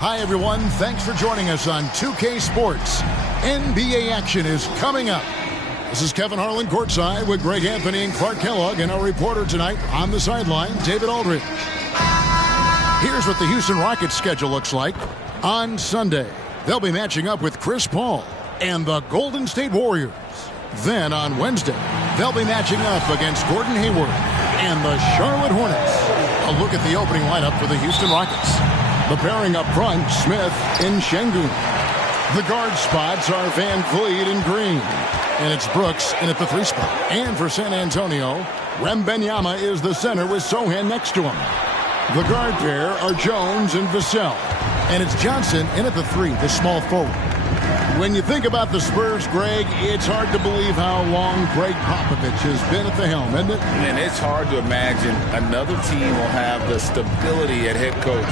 Hi, everyone. Thanks for joining us on 2K Sports. NBA action is coming up. This is Kevin Harlan courtside with Greg Anthony and Clark Kellogg, and our reporter tonight on the sideline, David Aldridge. Here's what the Houston Rockets schedule looks like. On Sunday, they'll be matching up with Chris Paul and the Golden State Warriors. Then on Wednesday, they'll be matching up against Gordon Hayward and the Charlotte Hornets. A look at the opening lineup for the Houston Rockets. The pairing up front, Smith and Şengün. The guard spots are Van Vliet and Green. And it's Brooks in at the 3 spot. And for San Antonio, Wembanyama is the center with Sohan next to him. The guard pair are Jones and Vassell. And it's Johnson in at the 3, the small forward. When you think about the Spurs, Greg, it's hard to believe how long Greg Popovich has been at the helm, isn't it? And it's hard to imagine another team will have the stability at head coach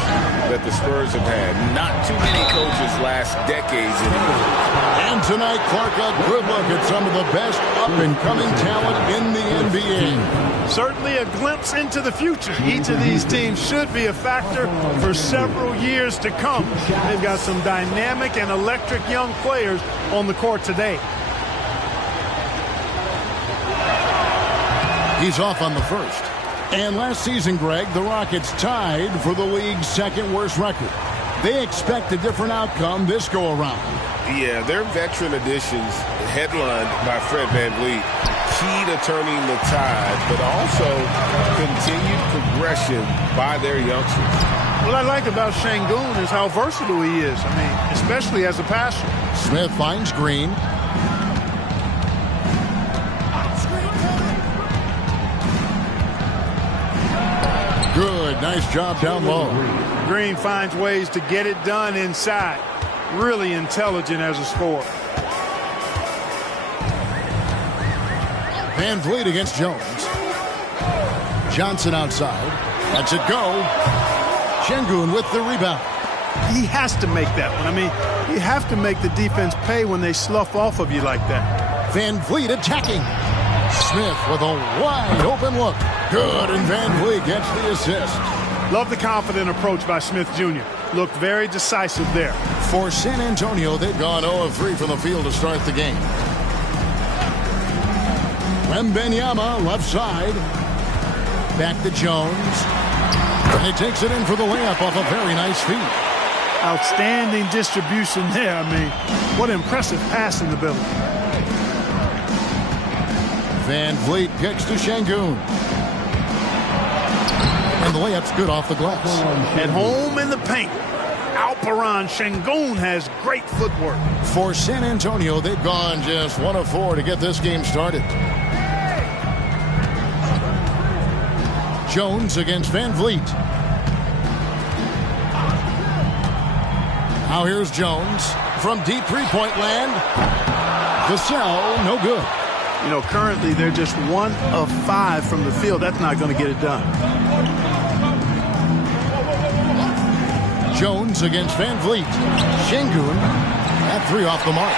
that the Spurs have had. Not too many coaches last decades anymore. And tonight, Clark, a good look at some of the best up-and-coming talent in the NBA. Certainly a glimpse into the future. Each of these teams should be a factor for several years to come. They've got some dynamic and electric young players on the court today. He's off on the first. And last season, Greg, the Rockets tied for the league's second worst record. They expect a different outcome this go-around. Yeah, their veteran additions, headlined by Fred VanVleet, key to turning the tide, but also continued progression by their youngsters. What I like about Şengün is how versatile he is. I mean, especially as a passer. Smith finds Green. Good, nice job down low. Green finds ways to get it done inside. Really intelligent as a scorer. Van Vliet against Jones. Johnson outside. Lets it go. Şengün with the rebound. He has to make that one. I mean, you have to make the defense pay when they slough off of you like that. Van Vliet attacking. Smith with a wide open look. Good, and Van Vliet gets the assist. Love the confident approach by Smith Jr. Looked very decisive there. For San Antonio, they've gone 0 of 3 from the field to start the game. Wembanyama left side. Back to Jones. And he takes it in for the layup off a very nice feed. Outstanding distribution there. I mean, what impressive passing ability. Van Vliet kicks to Şengün. And the layup's good off the glass. At home in the paint. Alperen Şengün has great footwork. For San Antonio, they've gone just 1 of 4 to get this game started. Jones against Van Vliet. Now here's Jones from deep three-point land. Vassell, no good. You know, currently they're just 1 of 5 from the field. That's not going to get it done. Jones against Van Vliet. Şengün at 3 off the mark.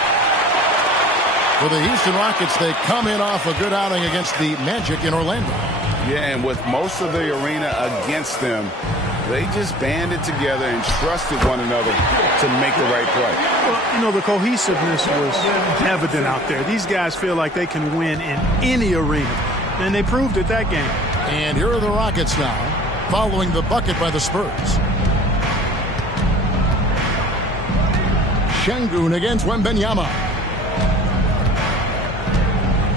For the Houston Rockets, they come in off a good outing against the Magic in Orlando. Yeah, and with most of the arena against them, they just banded together and trusted one another to make the right play. Well, you know, the cohesiveness was evident out there. These guys feel like they can win in any arena, and they proved it that game. And here are the Rockets now, following the bucket by the Spurs. Şengün against Wembanyama.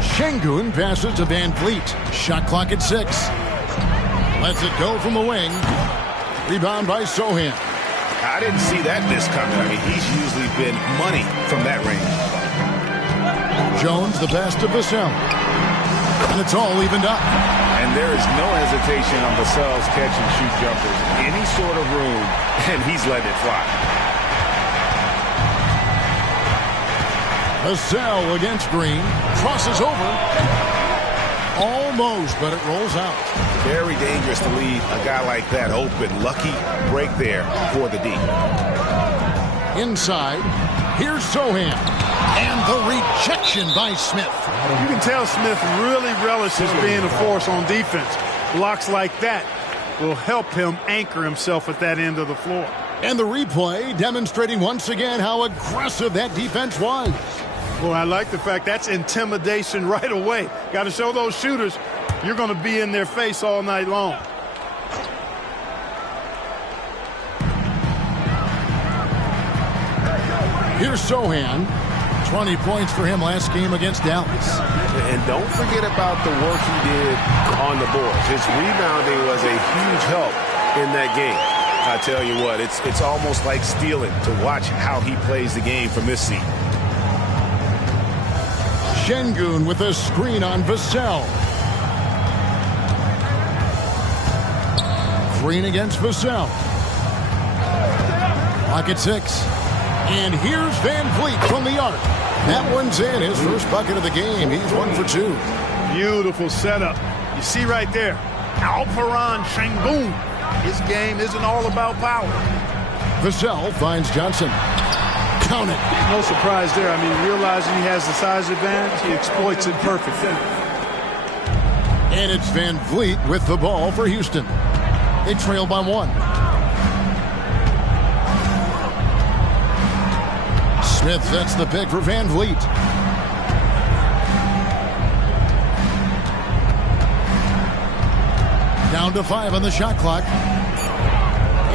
Şengün passes to Van Vliet. Shot clock at 6. Lets it go from the wing. Rebound by Sohan. I didn't see that miss coming. I mean, he's usually been money from that range. Jones the best of Vassell. And it's all evened up. And there is no hesitation on Vassell's catch-and-shoot jumpers. Any sort of room, and he's letting it fly. Vassell against Green. Crosses over. Almost, but it rolls out. Very dangerous to leave a guy like that open. Lucky break there for the D. Inside. Here's Sohan. And the rejection by Smith. You can tell Smith really relishes being a force on defense. Blocks like that will help him anchor himself at that end of the floor. And the replay demonstrating once again how aggressive that defense was. Well, I like the fact that's intimidation right away. Got to show those shooters you're going to be in their face all night long. Here's Sohan. 20 points for him last game against Dallas. And don't forget about the work he did on the boards. His rebounding was a huge help in that game. I tell you what, it's almost like stealing to watch how he plays the game from this seat. Şengün with a screen on Vassell. Green against Vassell. Clock at 6. And here's Van Vliet from the arc. That one's in. His first bucket of the game. He's 1 for 2. Beautiful setup. You see right there, Alperen Şengün. His game isn't all about power. Vassell finds Johnson. Count it. No surprise there. I mean, realizing he has the size advantage, he exploits it perfectly. And it's Van Vliet with the ball for Houston. They trail by 1. Smith sets the pick for Van Vliet. Down to 5 on the shot clock.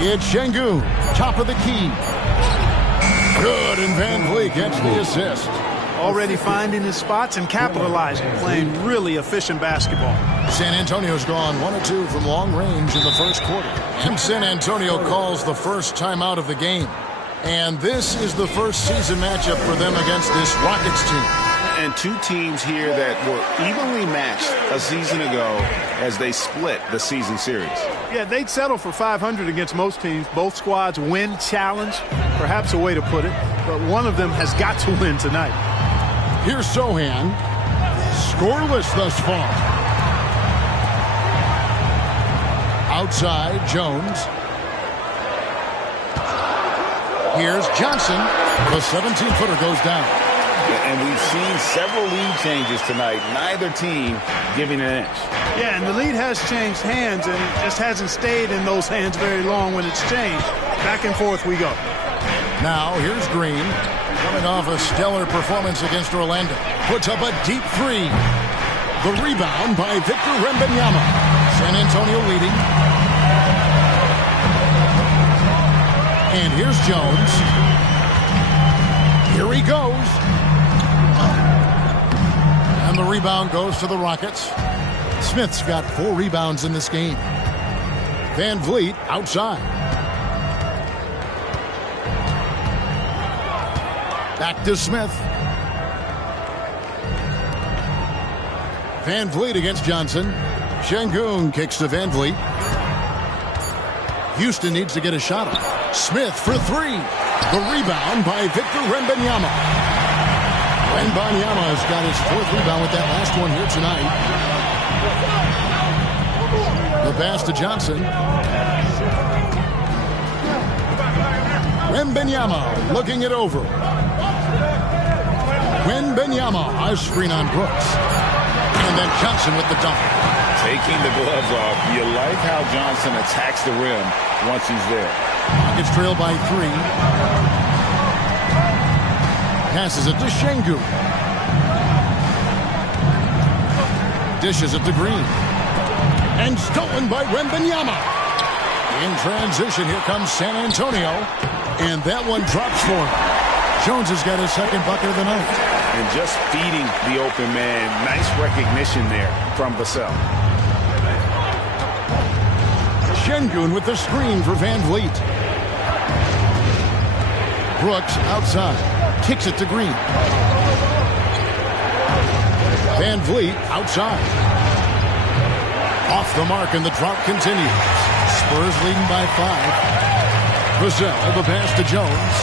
It's Şengün, top of the key. Good, and Van Vliet gets the assist. Already finding his spots and capitalizing, playing really efficient basketball. San Antonio's gone 1 of 2 from long range in the first quarter. And San Antonio calls the first timeout of the game. And this is the first season matchup for them against this Rockets team. And two teams here that were evenly matched a season ago as they split the season series. Yeah, they'd settle for 500 against most teams. Both squads win challenge, perhaps a way to put it. But one of them has got to win tonight. Here's Sohan. Scoreless thus far. Outside, Jones. Here's Johnson. The 17-footer goes down. And we've seen several lead changes tonight. Neither team giving an inch. Yeah, and the lead has changed hands, and it just hasn't stayed in those hands very long when it's changed. Back and forth we go. Now, here's Green. Coming off a stellar performance against Orlando. Puts up a deep 3. The rebound by Victor Wembanyama. San Antonio leading. And here's Jones. Here he goes. And the rebound goes to the Rockets. Smith's got 4 rebounds in this game. Van Vliet outside. Back to Smith. Van Vliet against Johnson. Şengün kicks to Van Vliet. Houston needs to get a shot up. Smith for 3. The rebound by Victor Wembanyama. Wembanyama has got his 4th rebound with that last one here tonight. The pass to Johnson. Wembanyama looking it over. Wembanyama, a screen on Brooks. And then Johnson with the dunk. Taking the gloves off. You like how Johnson attacks the rim once he's there. Gets trailed by 3. Passes it to Şengün. Dishes it to Green. And stolen by Wembanyama. In transition, here comes San Antonio. And that one drops for him. Jones has got his 2nd bucket of the night. And just feeding the open man. Nice recognition there from Vassell. Şengün with the screen for Van Vliet. Brooks outside. Kicks it to Green. Van Vliet outside. Off the mark and the drought continues. Spurs leading by 5. Vassell, the pass to Jones.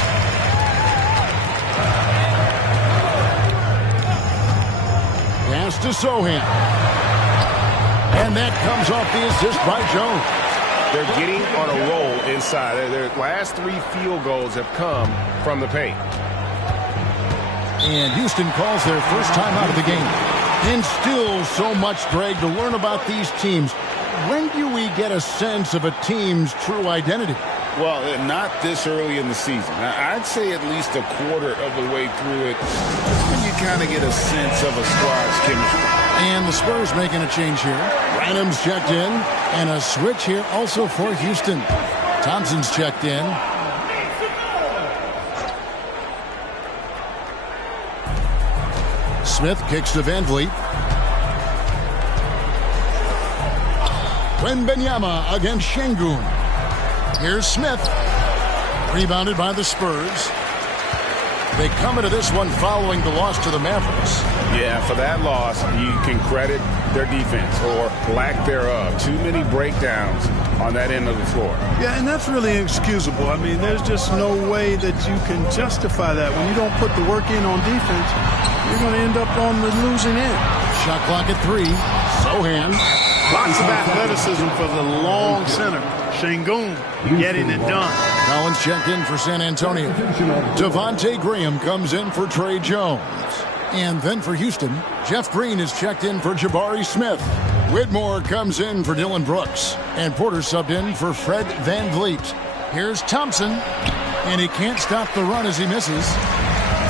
Pass to Sohan. And that comes off the assist by Jones. They're getting on a roll inside. Their last 3 field goals have come from the paint. And Houston calls their first time out of the game. And still so much, Greg, to learn about these teams. When do we get a sense of a team's true identity? Well, not this early in the season. I'd say at least a quarter of the way through it. That's when you kind of get a sense of a squad's chemistry. And the Spurs making a change here. Branham's checked in. And a switch here also for Houston. Thompson's checked in. Smith kicks to Van Vliet. Wembanyama against Şengün. Here's Smith. Rebounded by the Spurs. They come into this one following the loss to the Mavericks. Yeah, for that loss, you can credit their defense or lack thereof. Too many breakdowns on that end of the floor. Yeah, and that's really inexcusable. I mean, there's just no way that you can justify that. When you don't put the work in on defense, you're going to end up on the losing end. Shot clock at 3. Sohan. Lots of athleticism for the long center. Şengün getting it done. Collins checked in for San Antonio. Devontae Graham comes in for Trey Jones. And then for Houston, Jeff Green is checked in for Jabari Smith. Whitmore comes in for Dylan Brooks. And Porter subbed in for Fred Van Vliet. Here's Thompson. And he can't stop the run as he misses.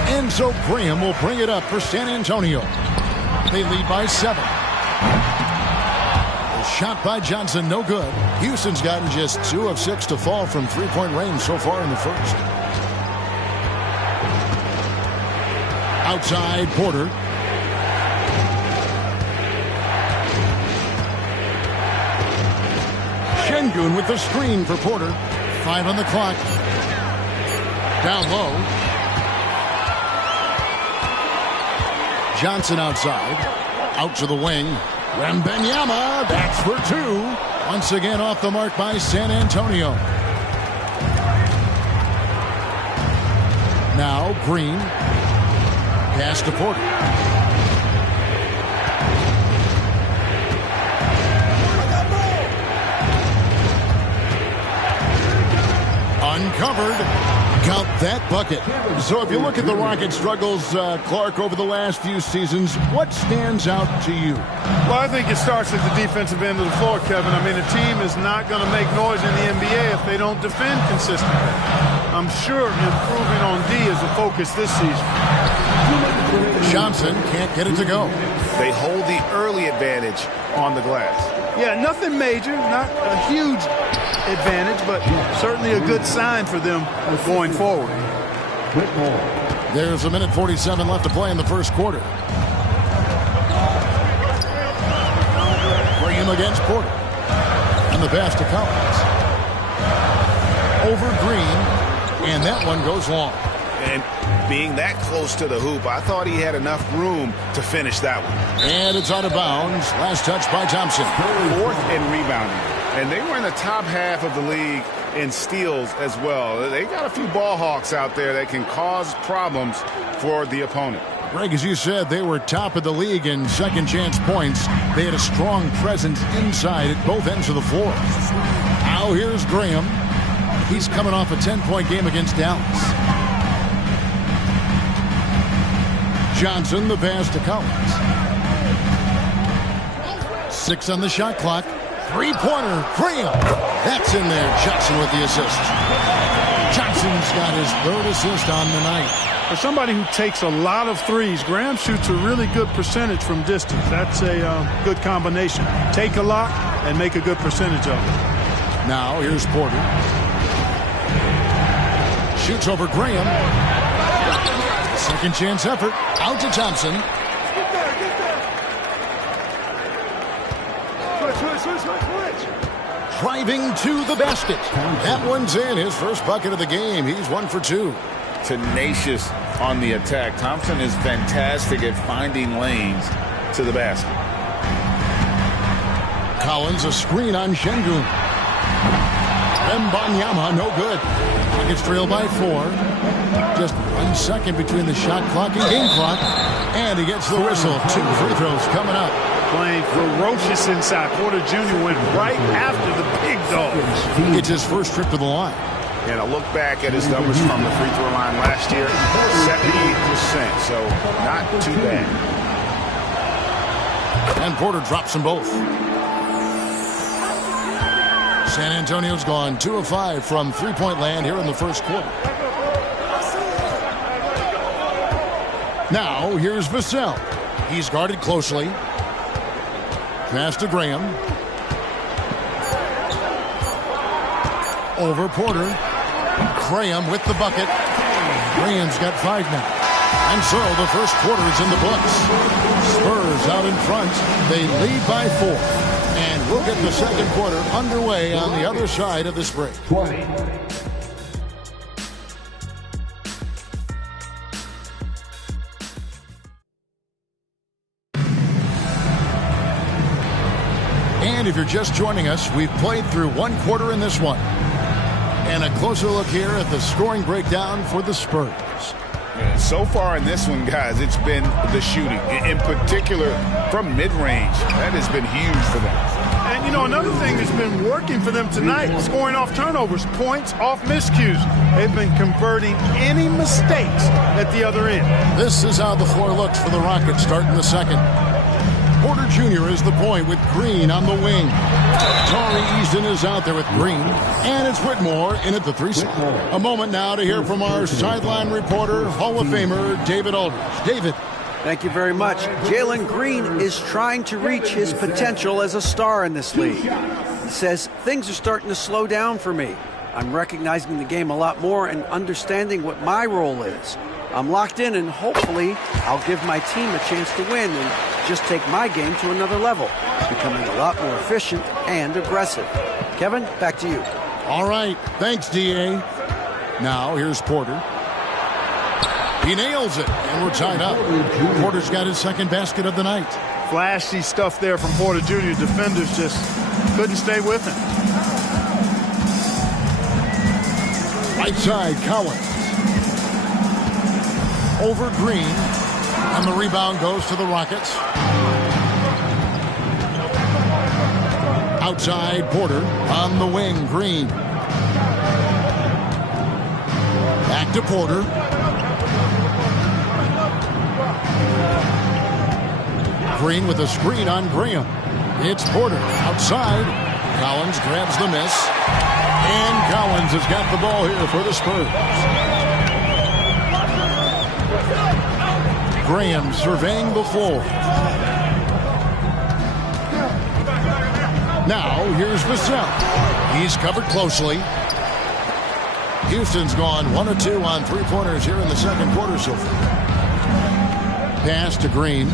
And so Graham will bring it up for San Antonio. They lead by 7. Shot by Johnson, no good. Houston's gotten just 2 of 6 to fall from three-point range so far in the first. Outside, Porter. Şengün with the screen for Porter. 5 on the clock. Down low. Johnson outside. Out to the wing. Wembanyama, that's for 2. Once again off the mark by San Antonio. Now Green. Pass to Porter. Uncovered. Count that bucket. So if you look at the Rockets' struggles, Clark, over the last few seasons, what stands out to you? Well, I think it starts at the defensive end of the floor, Kevin. I mean, a team is not going to make noise in the NBA if they don't defend consistently. I'm sure improving on D is a focus this season. Johnson can't get it to go. They hold the early advantage on the glass. Yeah, nothing major, not a huge advantage, but certainly a good sign for them going forward. There's 1:47 left to play in the first quarter. Graham against Porter. And the pass to Collins. Over Green. And that one goes long. And being that close to the hoop, I thought he had enough room to finish that one. And it's out of bounds. Last touch by Thompson. 4th in rebounding. And they were in the top half of the league in steals as well. They got a few ball hawks out there that can cause problems for the opponent. Greg, as you said, they were top of the league in second chance points. They had a strong presence inside at both ends of the floor. Now here's Graham. He's coming off a 10-point game against Dallas. Johnson, the pass to Collins. 6 on the shot clock. Three-pointer, Graham. That's in there. Johnson with the assist. Johnson's got his 3rd assist on the night. For somebody who takes a lot of threes, Graham shoots a really good percentage from distance. That's a good combination. Take a lot and make a good percentage of it. Now here's Porter. Shoots over Graham. Second chance effort. Out to Thompson. Driving to the basket. That one's in. His first bucket of the game. He's 1 for 2. Tenacious on the attack. Thompson is fantastic at finding lanes to the basket. Collins, a screen on Şengün. Wembanyama, no good. Rockets trail by 4. Just 1 second between the shot clock and game clock. And he gets the whistle. 2 free throws coming up. Playing ferocious inside. Porter Jr. went right after the big dog. It's his first trip to the line. And I look back at his numbers from the free throw line last year, 78%, so not too bad. And Porter drops them both. San Antonio's gone 2 of 5 from three-point land here in the first quarter. Now, here's Vassell. He's guarded closely. Pass to Graham. Over Porter. Graham with the bucket. Graham's got 5 now. And so the first quarter is in the books. Spurs out in front. They lead by 4. And we'll get the second quarter underway on the other side of this break. 20. And if you're just joining us, we've played through one quarter in this one. And a closer look here at the scoring breakdown for the Spurs. So far in this one, guys, it's been the shooting. In particular, from mid-range. That has been huge for them. And, you know, another thing that's been working for them tonight, scoring off turnovers, points off miscues. They've been converting any mistakes at the other end. This is how the floor looks for the Rockets starting the second. Porter Jr. is the point with Green on the wing. Tari Easton is out there with Green. And it's Whitmore in at the 3 spot. A moment now to hear from our sideline reporter, Hall of Famer David Aldridge. David. Thank you very much. Jalen Green is trying to reach his potential as a star in this league. He says, things are starting to slow down for me. I'm recognizing the game a lot more and understanding what my role is. I'm locked in, and hopefully I'll give my team a chance to win and just take my game to another level, becoming a lot more efficient and aggressive. Kevin, back to you. All right. Thanks, D.A. Now, here's Porter. He nails it, and we're tied up. Porter's got his second basket of the night. Flashy stuff there from Porter Jr. Defenders just couldn't stay with him. Right side, Collins. Over Green. And the rebound goes to the Rockets. Outside, Porter. On the wing, Green. Back to Porter. Green with a screen on Graham. It's Porter outside. Collins grabs the miss. And Collins has got the ball here for the Spurs. Graham surveying the floor. Now, here's Vassell. He's covered closely. Houston's gone 1 of 2 on three-pointers here in the second quarter so far. Pass to Green.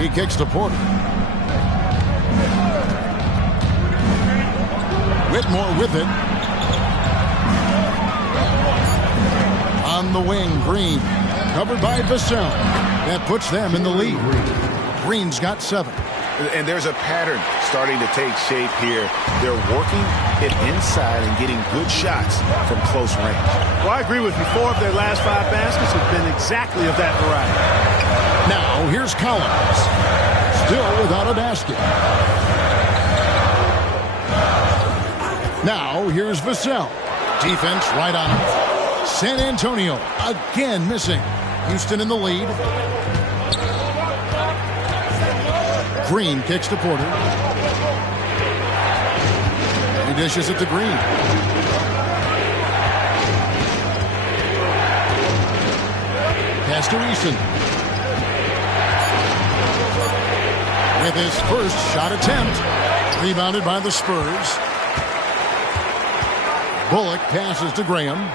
He kicks to Porter. Whitmore with it. On the wing, Green. Covered by Vassell. That puts them in the lead. Green's got 7. And there's a pattern starting to take shape here. They're working it inside and getting good shots from close range. Well, I agree with you. 4 of their last 5 baskets have been exactly of that variety. Now, here's Collins. Still without a basket. Now, here's Vassell. Defense right on him. San Antonio again missing. Houston in the lead. Green kicks to Porter. He dishes it to Green. Pass to Easton. With his first shot attempt. Rebounded by the Spurs. Bullock passes to Graham.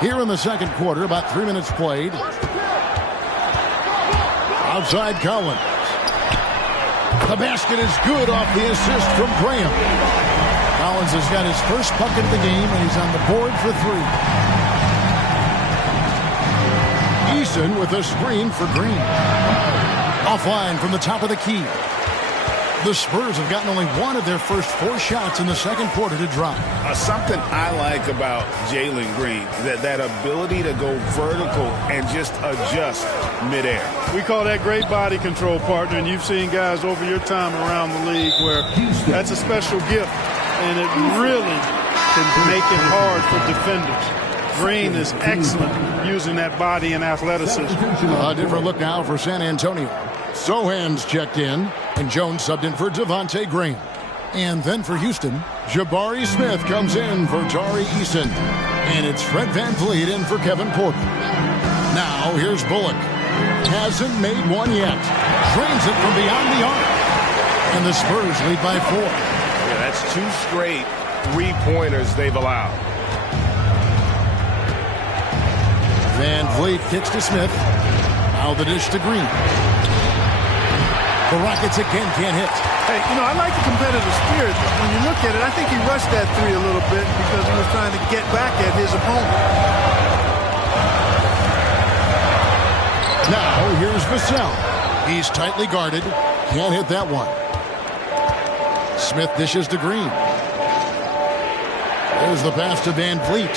Here in the second quarter, about 3 minutes played. Outside Collins. The basket is good off the assist from Graham. Collins has got his first bucket of the game, and he's on the board for 3. Easton with a screen for Green. Offline from the top of the key. The Spurs have gotten only 1 of their first 4 shots in the second quarter to drop. Something I like about Jalen Green, that ability to go vertical and just adjust midair. We call that great body control, partner, and you've seen guys over your time around the league where that's a special gift, and it really can make it hard for defenders. Green is excellent using that body and athleticism. A different look now for San Antonio. Sohan's checked in, and Jones subbed in for Devontae Graham. And then for Houston, Jabari Smith comes in for Tari Eason. And it's Fred VanVleet in for Kevin Porter. Now here's Bullock. Hasn't made one yet. Drains it from beyond the arc. And the Spurs lead by 4. Yeah, that's 2 straight three-pointers they've allowed. VanVleet kicks to Smith. Now the dish to Green. The Rockets again can't hit. Hey, I like the competitive spirit. When you look at it, I think he rushed that 3 a little bit because he was trying to get back at his opponent. Now here's Vassell. He's tightly guarded. Can't hit that one. Smith dishes to Green. There's the pass to VanVleet.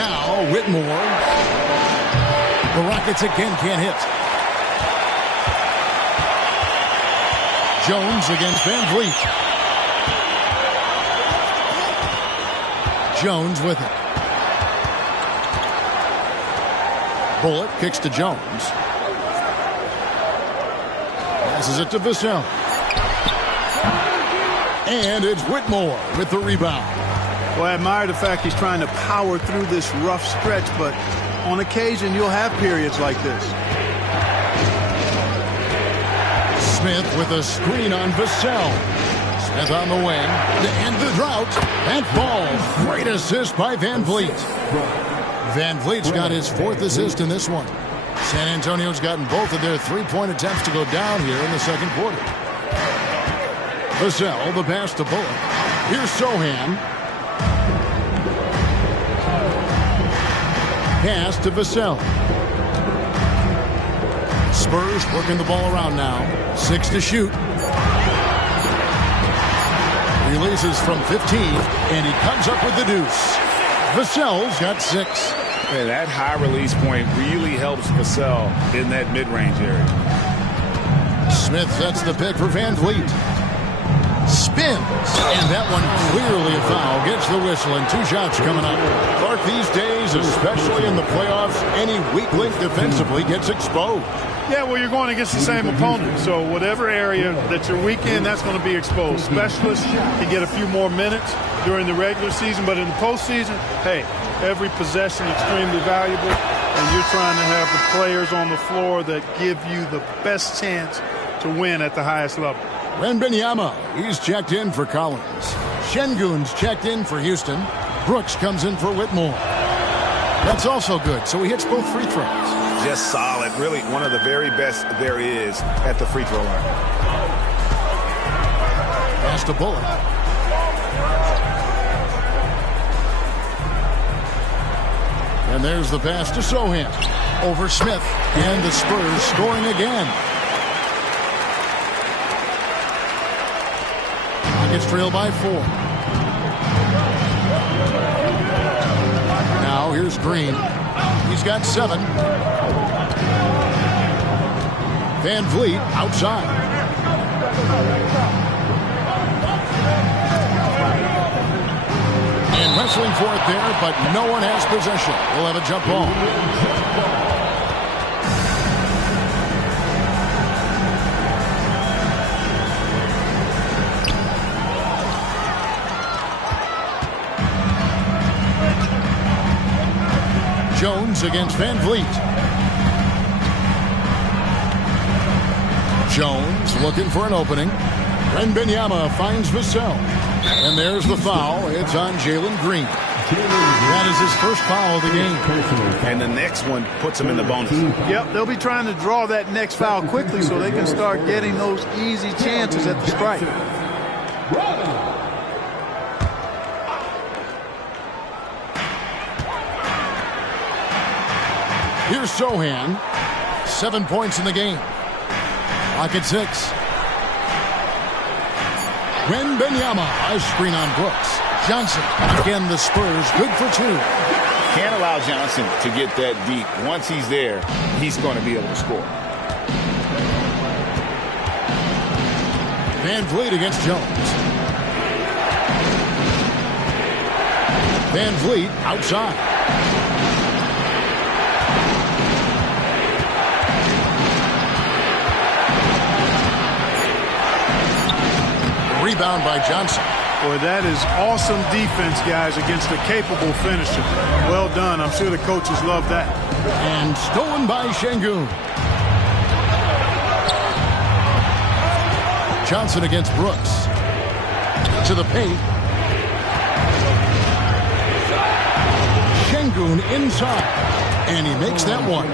Now Whitmore. The Rockets again can't hit. Jones against VanVleet. Jones with it. Bullock kicks to Jones. Passes it to Vassell. And it's Whitmore with the rebound. Well, I admire the fact he's trying to power through this rough stretch, but on occasion you'll have periods like this. Smith with a screen on Vassell. Smith on the wing to end the drought. That falls. Great assist by VanVleet. VanVleet's got his 4th assist in this one. San Antonio's gotten both of their 3-point attempts to go down here in the second quarter. Vassell, the pass to Bullock. Here's Sohan. Pass to Vassell. Spurs working the ball around now. 6 to shoot. Releases from 15, and he comes up with the deuce. Vassell's got 6. And that high release point really helps Vassell in that mid-range area. Smith sets the pick for VanVleet. Spins, and that one clearly a foul. Gets the whistle, and 2 shots coming up. Clark, these days, especially in the playoffs, any weak link defensively gets exposed. Yeah, well, you're going against the same opponent. So whatever area that you're weak in, that's going to be exposed. Specialists can get a few more minutes during the regular season, but in the postseason, hey, every possession extremely valuable, and you're trying to have the players on the floor that give you the best chance to win at the highest level. Wembanyama, he's checked in for Collins. Şengün's checked in for Houston. Brooks comes in for Whitmore. That's also good, so he hits both free throws. Just solid. Really one of the very best there is at the free throw line. Pass to Bullock. And there's the pass to Sohan. Over Smith. And the Spurs scoring again. Rockets trail by 4. Now here's Green. He's got 7. VanVleet outside. And wrestling for it there, but no one has possession. We'll have a jump ball. Jones against VanVleet. Jones looking for an opening. Wembanyama finds Vassell. And there's the foul. It's on Jalen Green. That is his first foul of the game. And the next one puts him in the bonus. Yep, they'll be trying to draw that next foul quickly so they can start getting those easy chances at the strike. Here's Sohan. 7 points in the game. Clock at 6. Wembanyama, a screen on Brooks. Johnson, again the Spurs, good for 2. Can't allow Johnson to get that deep. Once he's there, he's going to be able to score. VanVleet against Jones. VanVleet outside. Rebound by Johnson. Boy, that is awesome defense, guys, against a capable finisher. Well done. I'm sure the coaches love that. And stolen by Şengün. Johnson against Brooks. To the paint. Şengün inside. And he makes that one.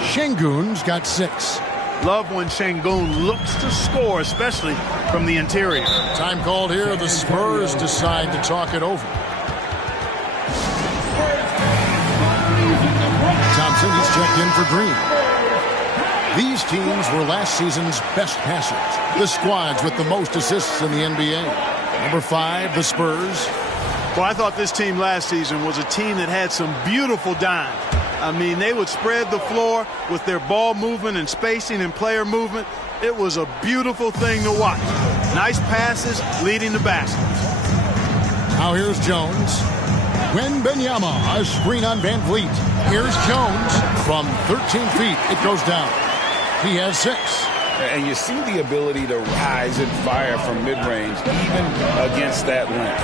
Şengün's got 6. Love when Şengün looks to score, especially from the interior. Time called here. The Spurs decide to talk it over. Thompson is checked in for Green. These teams were last season's best passers. The squads with the most assists in the NBA. Number 5, the Spurs. Well, I thought this team last season was a team that had some beautiful dimes. I mean, they would spread the floor with their ball movement and spacing and player movement. It was a beautiful thing to watch. Nice passes leading to baskets. Now here's Jones. Wembanyama, a screen on Van Vliet. Here's Jones from 13 feet. It goes down. He has 6. And you see the ability to rise and fire from mid-range, even against that length.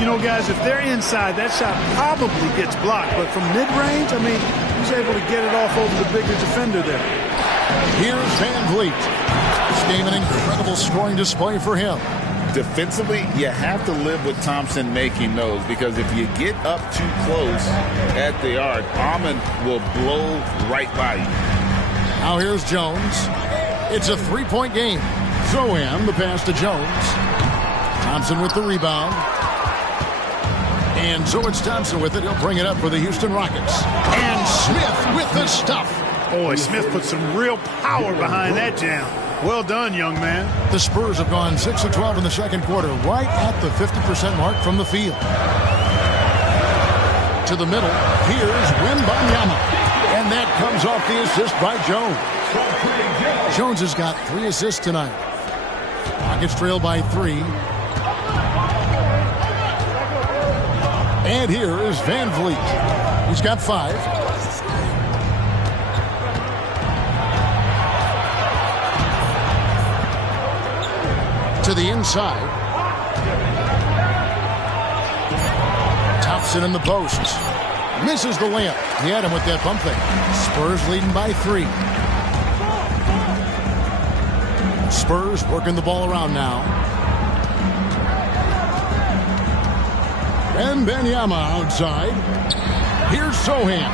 You know, guys, if they're inside, that shot probably gets blocked. But from mid-range, I mean, he's able to get it off over the bigger defender there. Here's Van Vliet. This game an incredible scoring display for him. Defensively, you have to live with Thompson making those, because if you get up too close at the arc, Ahmed will blow right by you. Now here's Jones. It's a 3-point game. Zohan, the pass to Jones. Thompson with the rebound. And so it's Thompson with it. He'll bring it up for the Houston Rockets. And Smith with the stuff. Boy, Smith put some real power behind that jam. Well done, young man. The Spurs have gone 6 of 12 in the second quarter, right at the 50% mark from the field. To the middle, here's Wembanyama. And that comes off the assist by Jones. Jones has got 3 assists tonight. Rockets trail by 3. And here is Van Vliet. He's got 5. To the inside. Thompson in the post. Misses the layup. He had him with that bump fake. Spurs leading by 3. Spurs working the ball around now. Wembanyama outside. Here's Zohan.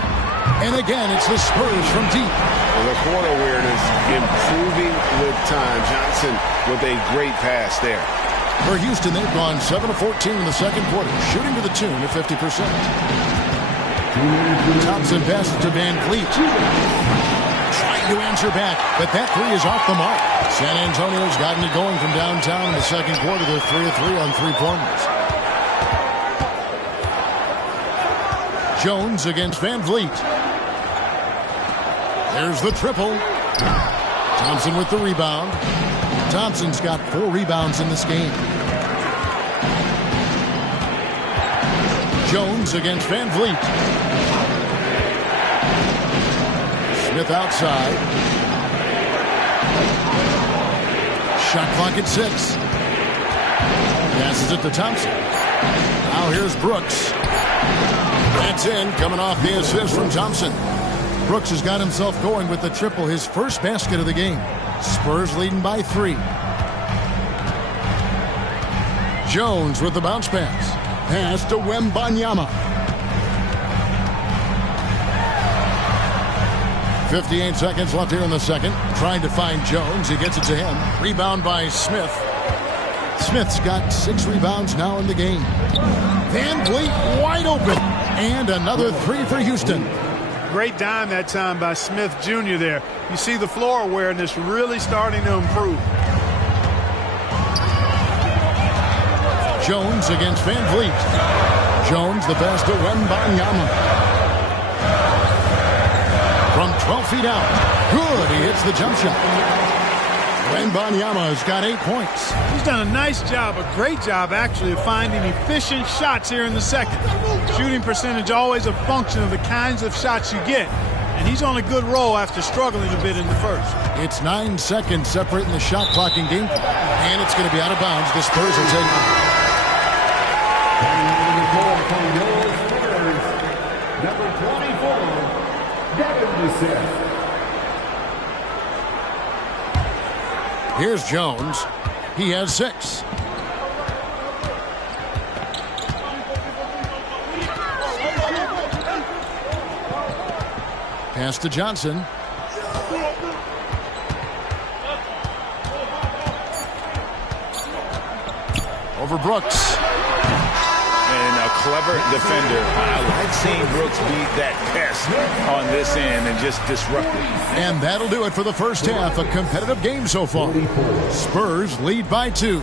And again, it's the Spurs from deep. Well, the court awareness improving with time. Johnson with a great pass there. For Houston, they've gone 7 of 14 in the second quarter, shooting to the tune of 50%. Thompson passes to Van Vliet. Trying to answer back, but that 3 is off the mark. San Antonio's gotten it going from downtown in the second quarter. They're 3 of 3 on 3-pointers. Jones against Van Vliet. There's the triple. Thompson with the rebound. Thompson's got 4 rebounds in this game. Jones against Van Vliet. Smith outside. Shot clock at 6. Passes it to Thompson. Now here's Brooks. That's in, coming off the assist from Thompson. Brooks has got himself going with the triple, his first basket of the game. Spurs leading by 3. Jones with the bounce pass. Pass to Wembanyama. 58 seconds left here in the second. Trying to find Jones. He gets it to him. Rebound by Smith. Smith's got 6 rebounds now in the game. Van Vliet wide open. And another 3 for Houston. Great dime that time by Smith Jr. there. You see the floor awareness really starting to improve. Jones against Van Vliet. Jones the pass to Wembanyama. From 12 feet out. Good. He hits the jump shot. Wembanyama has got 8 points. He's done a nice job, a great job actually, of finding efficient shots here in the second. Shooting percentage always a function of the kinds of shots you get. And he's on a good roll after struggling a bit in the first. It's 9 seconds separating the shot clock in game. And it's going to be out of bounds. The Spurs will take it. Number 24, Devin. Here's Jones. He has 6. Pass to Johnson. Over Brooks. And a clever defender. I like seeing Brooks beat that pest on this end and just disrupt it. And that'll do it for the first half. A competitive game so far. Spurs lead by 2.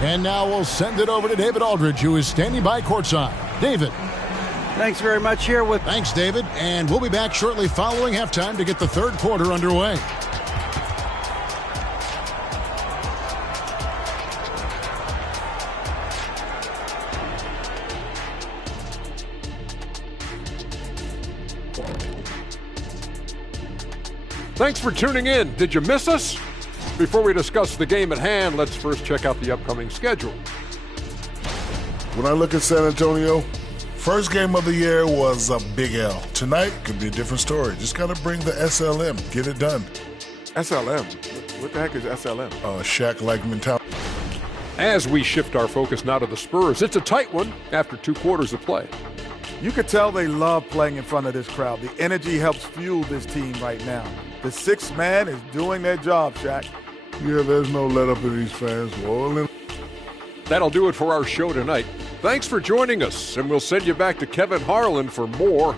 And now we'll send it over to David Aldridge, who is standing by courtside. David. Thanks very much here with... Thanks, David. And we'll be back shortly following halftime to get the third quarter underway. Thanks for tuning in. Did you miss us? Before we discuss the game at hand, let's first check out the upcoming schedule. When I look at San Antonio, first game of the year was a big L. Tonight could be a different story. Just got to bring the SLM. Get it done. SLM? What the heck is SLM? Shaq-like mentality. As we shift our focus now to the Spurs, it's a tight one after 2 quarters of play. You could tell they love playing in front of this crowd. The energy helps fuel this team right now. The 6th man is doing their job, Shaq. Yeah, there's no let up in these fans. Well, that'll do it for our show tonight. Thanks for joining us, and we'll send you back to Kevin Harlan for more.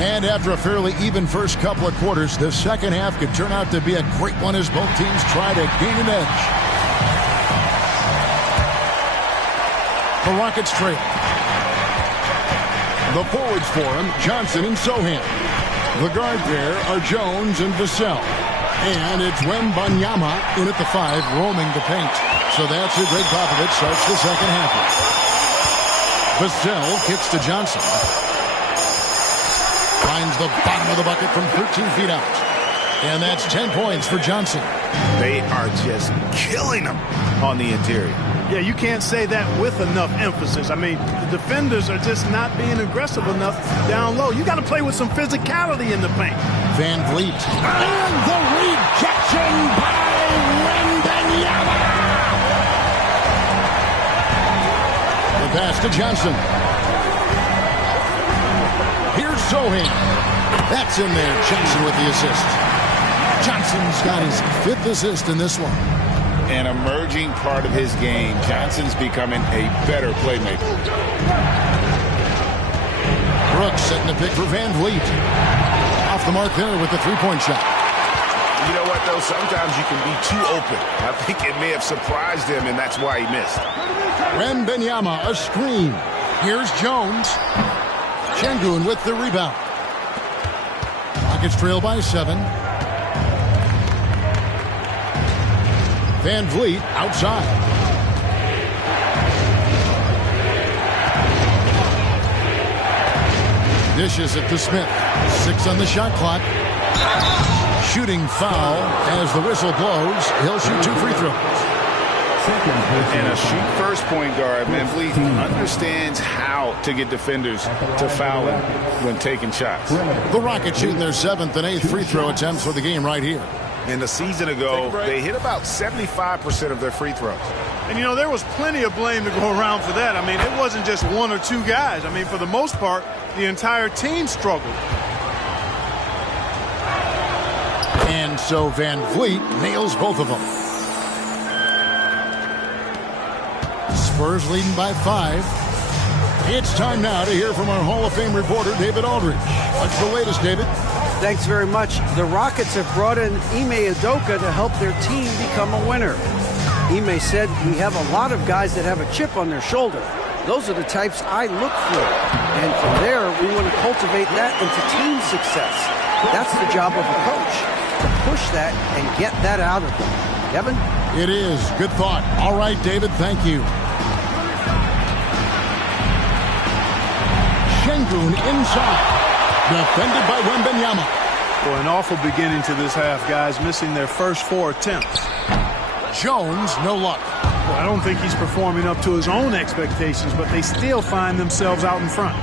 And after a fairly even first couple of quarters, the second half could turn out to be a great one as both teams try to gain an edge. The Rockets trail. The forwards for him, Johnson and Sohan. The guard pair are Jones and Vassell. And it's Wembanyama in at the 5, roaming the paint. So that's who Greg Popovich starts the second half with. Vassell kicks to Johnson. Finds the bottom of the bucket from 13 feet out. And that's 10 points for Johnson. They are just killing them on the interior. Yeah, you can't say that with enough emphasis. I mean, the defenders are just not being aggressive enough down low. You got to play with some physicality in the paint. Van Vliet. And the rejection by Wembanyama. The pass to Johnson. Here's Sohan. That's in there. Johnson with the assist. Johnson's got his 5th assist in this one. An emerging part of his game. Johnson's becoming a better playmaker. Brooks setting the pick for Van Vliet. Off the mark there with the 3-point shot. You know what, though? Sometimes you can be too open. I think it may have surprised him, and that's why he missed. Wembanyama, a screen. Here's Jones. Şengün with the rebound. Rockets trail by 7. Van Vliet outside. Dishes it to Smith. 6 on the shot clock. Shooting foul as the whistle blows. He'll shoot 2 free throws. And a shoot-first point guard, Van Vliet understands how to get defenders to foul him when taking shots. The Rockets shooting their 7th and 8th free throw attempts for the game right here. And a season ago, they hit about 75% of their free throws. And, you know, there was plenty of blame to go around for that. I mean, it wasn't just 1 or 2 guys. I mean, for the most part, the entire team struggled. And so Van Vliet nails both of them. Spurs leading by 5. It's time now to hear from our Hall of Fame reporter, David Aldridge. What's the latest, David? Thanks very much. The Rockets have brought in Ime Udoka to help their team become a winner. Ime said, "We have a lot of guys that have a chip on their shoulder. Those are the types I look for. And from there, we want to cultivate that into team success. That's the job of a coach, to push that and get that out of them." Kevin? It is. Good thought. All right, David, thank you. Şengün inside. Defended by Wembanyama. Well, an awful beginning to this half, guys, missing their first 4 attempts. Jones, no luck. Well, I don't think he's performing up to his own expectations, but they still find themselves out in front.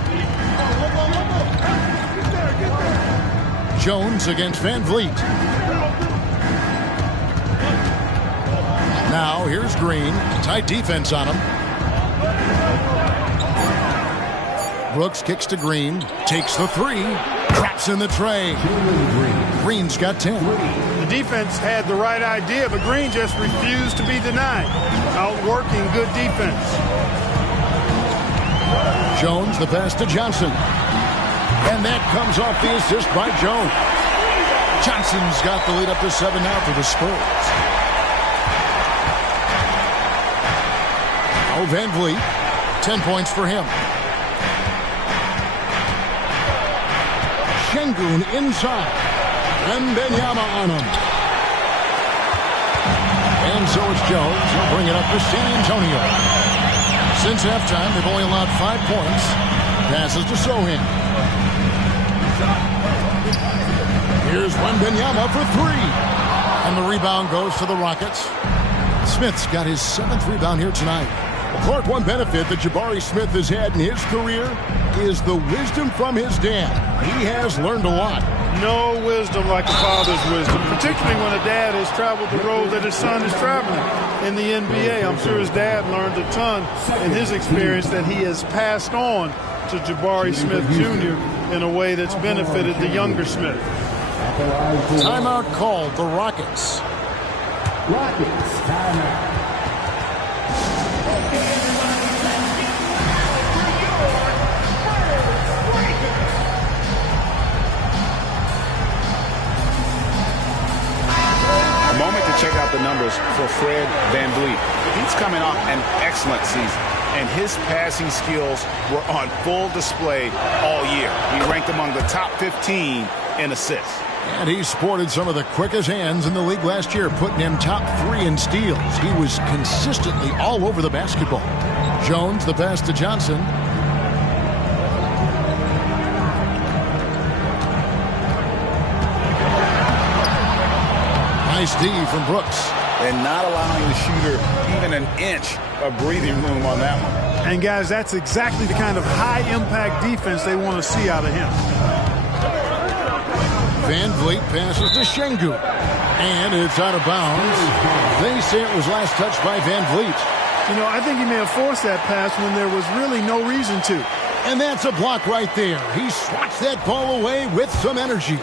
Jones against Van Vliet. Now, here's Green. Tight defense on him. Brooks kicks to Green. Takes the 3. Traps in the tray. Green's got 10. The defense had the right idea, but Green just refused to be denied. Outworking good defense. Jones, the pass to Johnson. And that comes off the assist by Jones. Johnson's got the lead up to 7 now for the Spurs. Oh, Van Vliet, 10 points for him. Şengün inside. Wembanyama on him. And so it's Jones. He'll bring it up to San Antonio. Since halftime, they've only allowed 5 points. Passes to Sohan. Here's Wembanyama for 3. And the rebound goes to the Rockets. Smith's got his 7th rebound here tonight. Clark, one benefit that Jabari Smith has had in his career is the wisdom from his dad. He has learned a lot. No wisdom like a father's wisdom, particularly when a dad has traveled the road that his son is traveling in the NBA. I'm sure his dad learned a ton in his experience that he has passed on to Jabari Smith Jr. in a way that's benefited the younger Smith. Timeout called, the Rockets. Rockets, timeout. Moment to check out the numbers for Fred Van Vliet. He's coming off an excellent season, and his passing skills were on full display all year. He ranked among the top 15 in assists. And he sported some of the quickest hands in the league last year, putting him top 3 in steals. He was consistently all over the basketball. Jones, the pass to Johnson. Nice D from Brooks. And not allowing the shooter even an inch of breathing room on that one. And, guys, that's exactly the kind of high-impact defense they want to see out of him. Van Vliet passes to Şengün. And it's out of bounds. They say it was last touched by Van Vliet. You know, I think he may have forced that pass when there was really no reason to. And that's a block right there. He swats that ball away with some energy.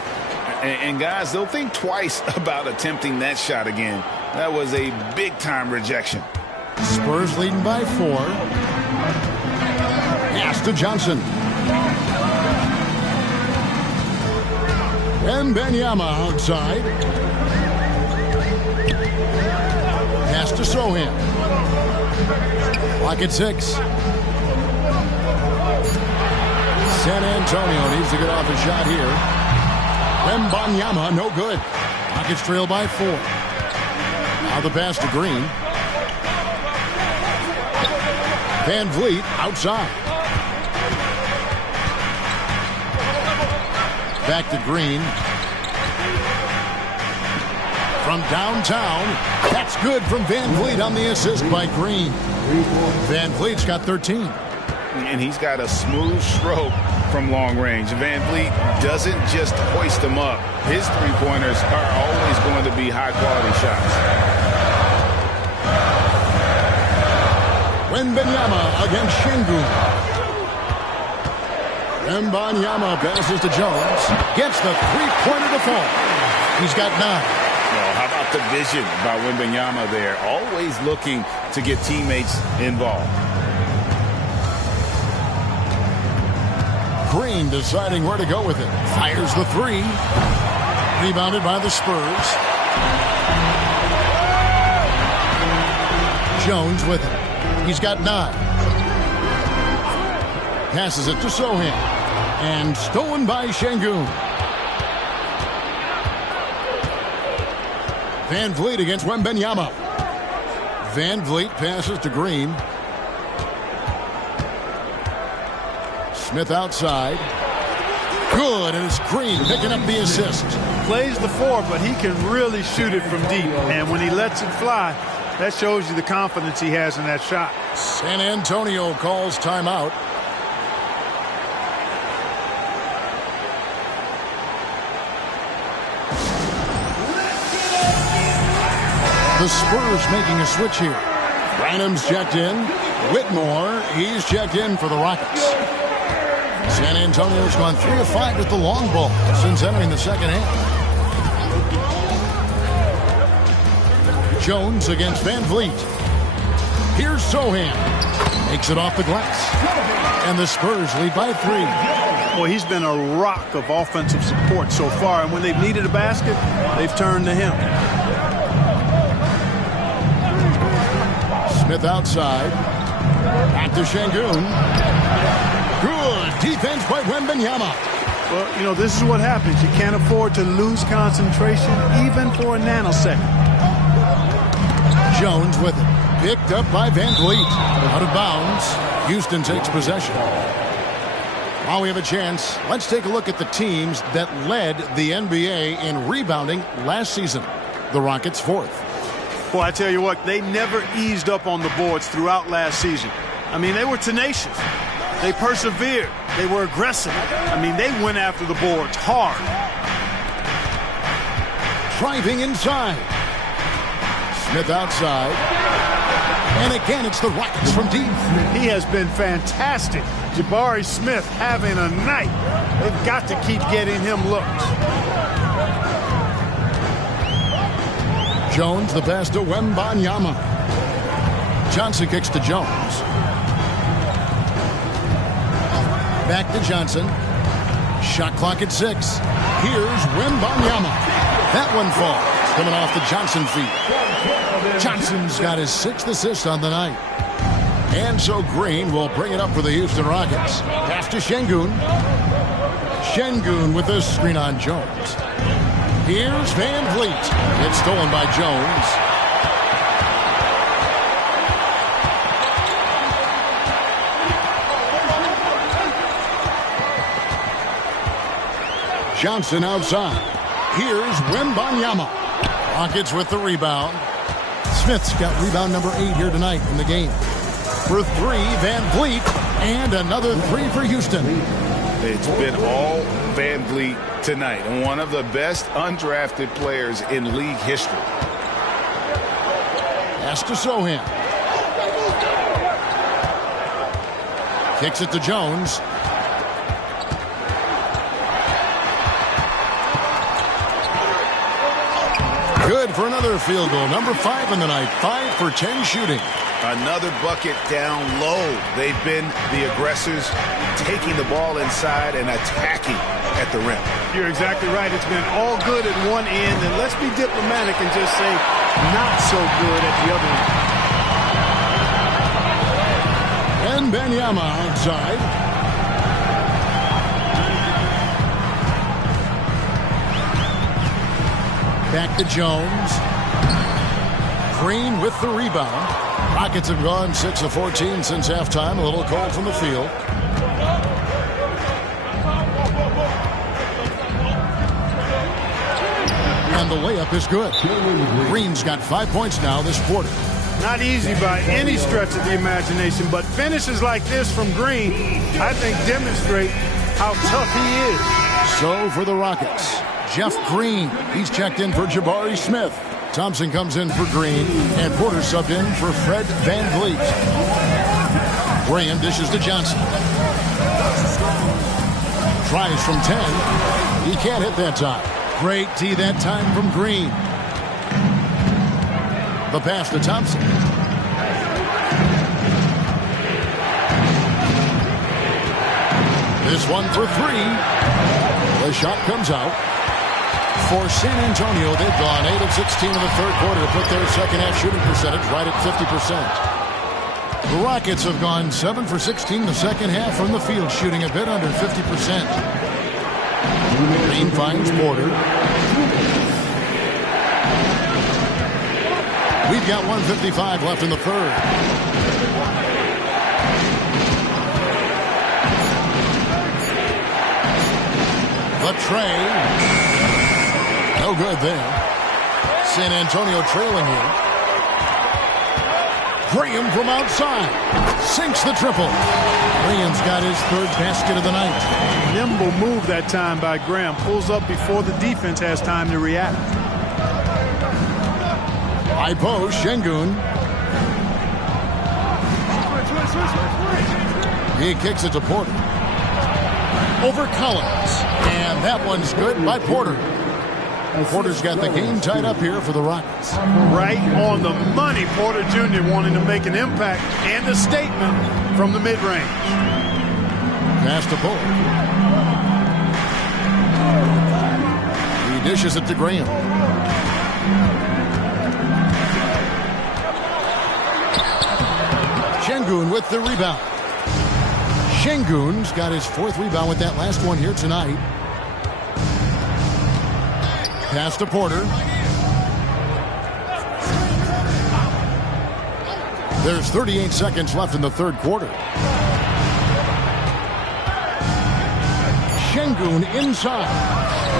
And guys, they'll think twice about attempting that shot again. That was a big-time rejection. Spurs leading by 4. Pass to Johnson. Wembanyama outside. Pass to Sohan. Clock at 6. San Antonio needs to get off a shot here. Wembanyama, no good. Rockets trail by 4. Now the pass to Green. Van Vliet outside. Back to Green. From downtown. That's good from Van Vliet on the assist by Green. Van Vliet's got 13. And he's got a smooth stroke from long range. Van Vliet doesn't just hoist them up. His three-pointers are always going to be high-quality shots. Wembanyama against Şengün. Wembanyama passes to Jones. Gets the three-pointer to fall. He's got 9. Well, how about the vision by Wembanyama there? Always looking to get teammates involved. Green deciding where to go with it. Fires the 3. Rebounded by the Spurs. Jones with it. He's got 9. Passes it to Sohan. And stolen by Şengün. Van Vliet against Wembanyama. Van Vliet passes to Green. Smith outside. Good, and it's Green picking up the assist. Plays the 4, but he can really shoot it from deep. And when he lets it fly, that shows you the confidence he has in that shot. San Antonio calls timeout. The Spurs making a switch here. Branham's checked in. Whitmore, he's checked in for the Rockets. San Antonio's gone 3 of 5 with the long ball since entering the second half. Jones against Van Vliet. Here's Sohan. Makes it off the glass. And the Spurs lead by 3. Well, he's been a rock of offensive support so far. And when they've needed a basket, they've turned to him. Smith outside. Back to Şengün. Good defense by Wembanyama. Well, you know, this is what happens. You can't afford to lose concentration even for a nanosecond. Jones with it. Picked up by Van Vliet. Out of bounds. Houston takes possession. While we have a chance, let's take a look at the teams that led the NBA in rebounding last season. The Rockets 4th. Well, I tell you what, they never eased up on the boards throughout last season. I mean, they were tenacious. They persevered. They were aggressive. I mean, they went after the boards hard. Driving inside. Smith outside. And again, it's the Rockets from deep. He has been fantastic. Jabari Smith having a night. They've got to keep getting him looks. Jones, the pass to Wembanyama. Johnson kicks to Jones. Back to Johnson. Shot clock at 6. Here's Wembanyama. That one falls. Coming off the Johnson feet. Johnson's got his 6th assist on the night. And so Green will bring it up for the Houston Rockets. Pass to Şengün. Şengün with a screen on Jones. Here's Van Vliet. It's stolen by Jones. Johnson outside. Here's Wembanyama. Rockets with the rebound. Smith's got rebound number 8 here tonight in the game. For 3, Van Vliet. And another 3 for Houston. It's been all Van Vliet tonight. And one of the best undrafted players in league history. Pass to Sohan. Kicks it to Jones. Good for another field goal. Number 5 in the night. 5 for 10 shooting. Another bucket down low. They've been the aggressors, taking the ball inside and attacking at the rim. You're exactly right. It's been all good at one end, and let's be diplomatic and just say not so good at the other end. And Wembanyama outside. Back to Jones. Green with the rebound. Rockets have gone 6 of 14 since halftime. A little cold from the field. And the layup is good. Green's got 5 points now this quarter. Not easy by any stretch of the imagination, but finishes like this from Green, I think, demonstrate how tough he is. So for the Rockets, Jeff Green. He's checked in for Jabari Smith. Thompson comes in for Green, and Porter subbed in for Fred Van Vliet. Graham dishes to Johnson. Tries from 10. He can't hit that time. Great D that time from Green. The pass to Thompson. This one for 3. The shot comes out. For San Antonio, they've gone 8 of 16 in the third quarter to put their second half shooting percentage right at 50%. The Rockets have gone 7 for 16 in the second half from the field, shooting a bit under 50%. Green finds Porter. We've got 1:55 left in the third. The tray. No good there. San Antonio trailing here. Graham from outside. Sinks the triple. Graham's got his third basket of the night. Nimble move that time by Graham. Pulls up before the defense has time to react. High post, Şengün. He kicks it to Porter. Over Collins. And that one's good by Porter. Porter's got the game tied up here for the Rockets. Right on the money. Porter Jr. wanting to make an impact and a statement from the mid-range. Pass to Bull. He dishes it to Graham. Şengün with the rebound. Şengün's got his fourth rebound with that last one here tonight. Pass to Porter. There's 38 seconds left in the third quarter. Şengün inside.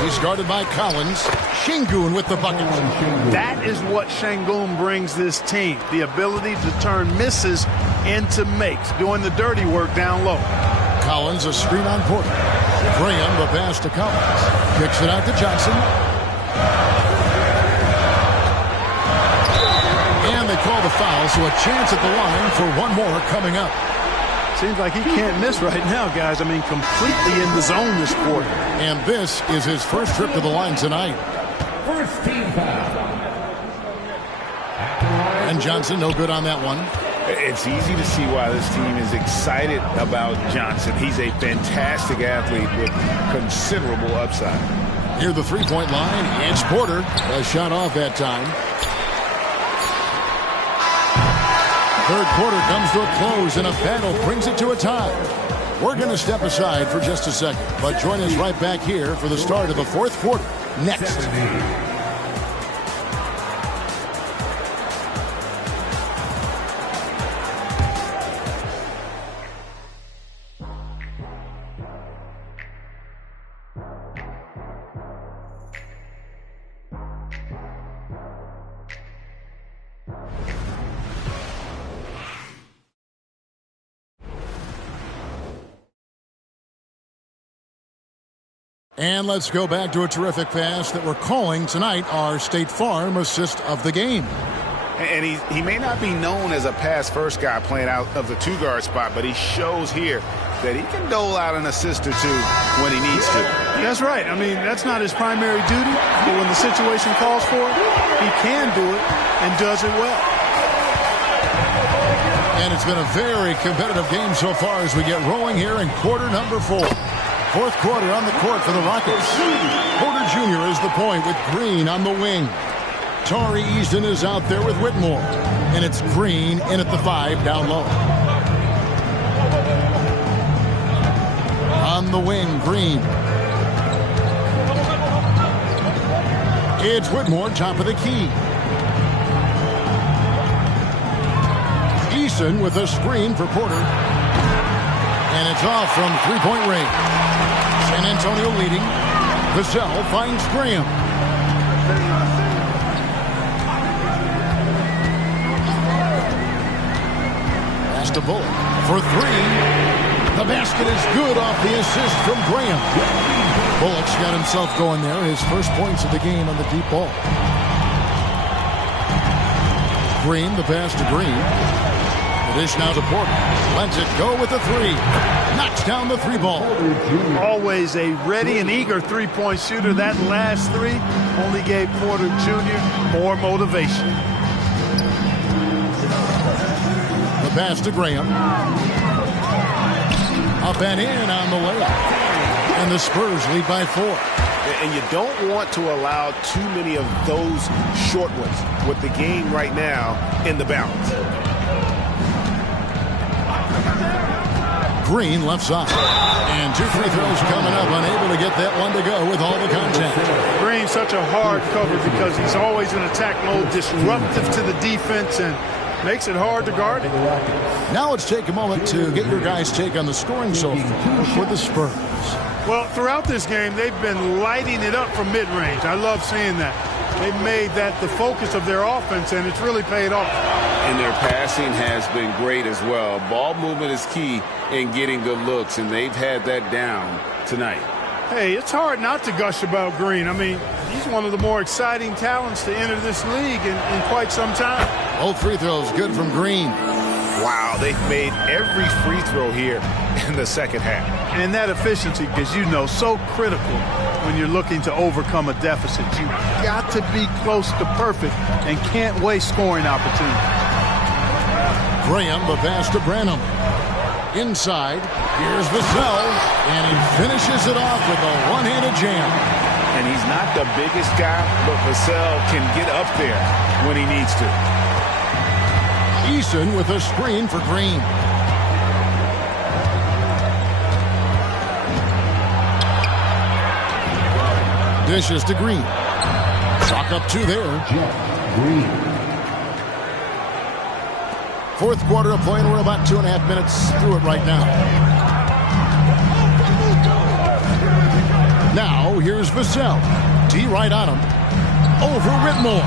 He's guarded by Collins. Şengün with the bucket. That is what Şengün brings this team. The ability to turn misses into makes. Doing the dirty work down low. Collins a screen on Porter. Graham the pass to Collins. Kicks it out to Johnson. And they call the foul, so a chance at the line for one more coming up. Seems like he can't miss right now, guys. I mean, completely in the zone this quarter. And this is his first trip to the line tonight. First team foul. And Johnson no good on that one. It's easy to see why this team is excited about Johnson. He's a fantastic athlete with considerable upside. Near the three-point line, it's Porter. A shot off that time. Third quarter comes to a close, and a battle brings it to a tie. We're going to step aside for just a second, but join us right back here for the start of the fourth quarter. Next. And let's go back to a terrific pass that we're calling tonight our State Farm assist of the game. And he may not be known as a pass-first guy playing out of the two-guard spot, but he shows here that he can dole out an assist or two when he needs to. That's right. I mean, that's not his primary duty, but when the situation calls for it, he can do it and does it well. And it's been a very competitive game so far as we get rolling here in quarter number 4. Fourth quarter on the court for the Rockets. Porter Jr. is the point with Green on the wing. Tari Easton is out there with Whitmore. And it's Green in at the 5 down low. On the wing, Green. It's Whitmore, top of the key. Easton with a screen for Porter. And it's off from three-point range. San Antonio leading. Vassell finds Graham. Pass to Bullock for 3. The basket is good off the assist from Graham. Bullock's got himself going there. His first points of the game on the deep ball. Green, the pass to Green. The dish now to Porter. Lets it go with the 3. Knocks down the 3 ball. Always a ready and eager three-point shooter. That last 3 only gave Porter Jr. more motivation. The pass to Graham. Up and in on the layup. And the Spurs lead by 4. And you don't want to allow too many of those short ones with the game right now in the balance. Green left side. And 2 free throws coming up, unable to get that one to go with all the contact. Green's such a hard cover because he's always in attack mode, disruptive to the defense, and makes it hard to guard it. Now let's take a moment to get your guys' take on the scoring so far for the Spurs. Well, throughout this game, they've been lighting it up from mid-range. I love seeing that. They've made that the focus of their offense, and it's really paid off. And their passing has been great as well. Ball movement is key in getting good looks, and they've had that down tonight. Hey, it's hard not to gush about Green. I mean, he's one of the more exciting talents to enter this league in quite some time. Both free throws good from Green. Wow, they've made every free throw here in the second half. And that efficiency, as you know, so critical when you're looking to overcome a deficit. You've got to be close to perfect and can't waste scoring opportunities. Graham, the pass to Branham. Inside, here's Vassell, and he finishes it off with a one-handed jam. And he's not the biggest guy, but Vassell can get up there when he needs to. Eason with a screen for Green. Dishes to Green. Chalk up 2 there. Green. Fourth quarter of play, and we're about 2.5 minutes through it right now. Now, here's Vassell. D right on him. Over Whitmore.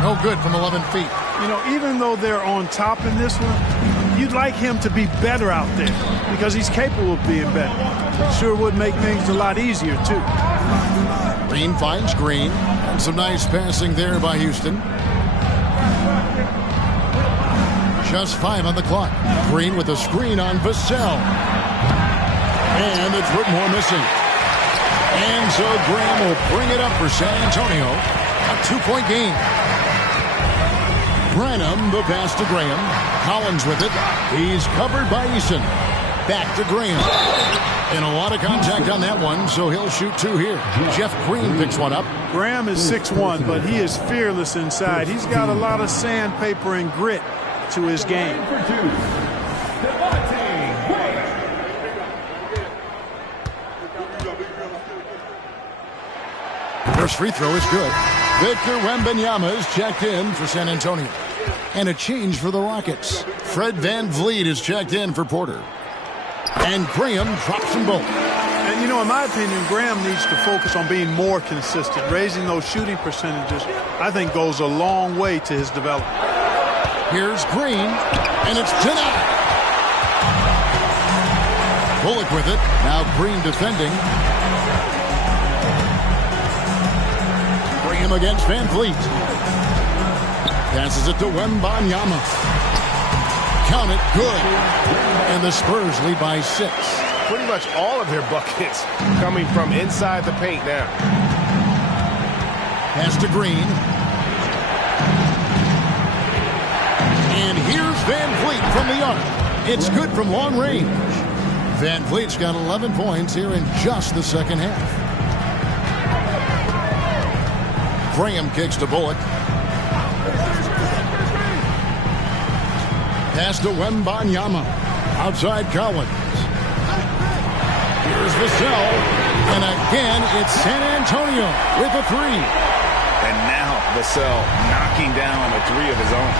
No good from 11 feet. You know, even though they're on top in this one, you'd like him to be better out there because he's capable of being better. Sure would make things a lot easier, too. Green finds Green. And some nice passing there by Houston. Just 5 on the clock. Green with a screen on Vassell. And it's Whitmore missing. And so Graham will bring it up for San Antonio. A 2-point game. Branham, the pass to Graham. Collins with it. He's covered by Eason. Back to Graham. And a lot of contact on that one, so he'll shoot 2 here. Jeff Green picks one up. Graham is 6'1", but he is fearless inside. He's got a lot of sandpaper and grit to his game. First free throw is good. Victor Wembanyama is checked in for San Antonio. And a change for the Rockets. Fred VanVleet is checked in for Porter. And Graham drops them both. And, you know, in my opinion, Graham needs to focus on being more consistent. Raising those shooting percentages, I think, goes a long way to his development. Here's Green, and it's denied. Bullock with it. Now Green defending. Graham against VanVleet. Passes it to Wembanyama. Count it, good. And the Spurs lead by 6. Pretty much all of their buckets coming from inside the paint now. Pass to Green. And here's VanVleet from the arc. It's good from long range. VanVleet's got 11 points here in just the second half. Graham kicks to Bullock. Pass to Wembanyama. Outside Collins. Here's Vassell. And again, it's San Antonio with a 3. And now Vassell knocking down a 3 of his own.